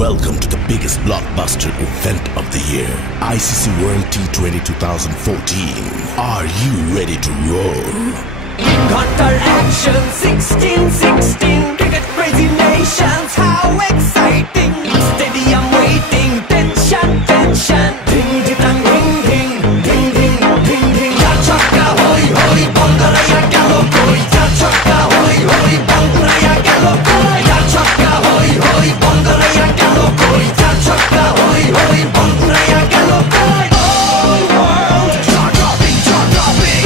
Welcome to the biggest blockbuster event of the year, ICC World T20 2014. Are you ready to roll? Counter action 16-16, cricket crazy nations, how exciting! Stadium waiting, tension, tension. Ding ding dang, ding ding, ding ding, ding ding. Ja chakka hoi hoi, Bangalaya gelo koi. Ja chakka hoi hoi, Bangalaya gelo koi. Ja chakka hoi hoi, Bangalaya gelo koi. Ja chakka hoi hoi, Bangalaya gelo koi. All world jaw-dropping, jaw-dropping.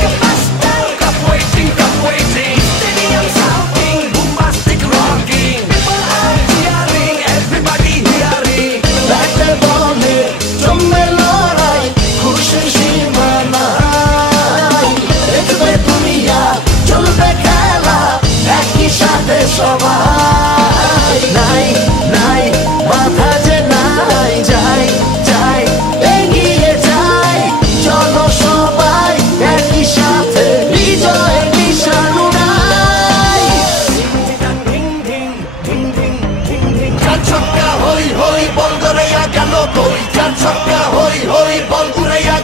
Blockbuster, cup waiting. Stadium shouting, bombastic rocking. People are cheering, everybody hearing. ব্যাটে বলে জমে লড়াই, খুশির সীমা নাই। দেখবে দুনিয়া, চলবে খেলা, একই সাথে সবাই। নাই নাই বাধা যে নাই, যাই যাই এগিয়ে যাই। চলো সবাই একই সাথে বিজয়ের নিশান উড়াই। Ding ding, ding ding, ding ding. চার ছক্কা হই হই, বল গড়াইয়া গেল কই। চার ছক্কা হই হই, বল উড়াইয়া